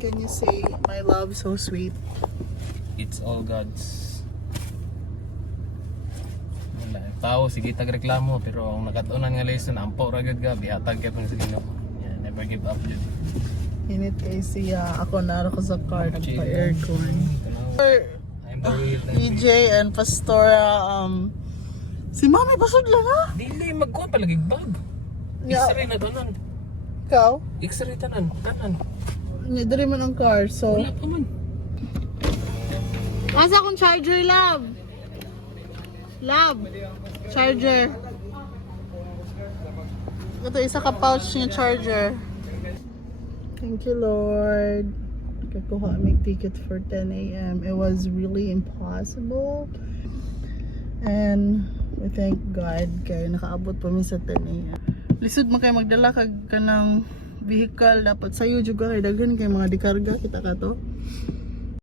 can you say my love so sweet? It's all God's. Wala. Tao, sige tagreklamo, pero ang nakatunan nga lesson, ampo ragad ka, bihatag ka pang sa Ginoo. Yeah, never give up yun. Init kay siya. Ako na ako sa car, nagpa-aircon. I'm the real EJ and Pastora, si Mami pasod lang ha? Dili, magkuhan palagig bag. Yeah. X-ray na tanan. Ikaw? X-ray tanan. Dali man ang car, so... Wala pa man. Asa akong charger, love? Love, charger. Ito, isa ka pouch niya charger. Thank you, Lord. Kakuha may ticket for 10 a.m. It was really impossible. And we thank God kaya nakaabot pa mi sa 10 a.m. Lisod man kayo magdala kag kanang vehicle dapat sayo juga kay daghan kay mga dikarga kita ka to.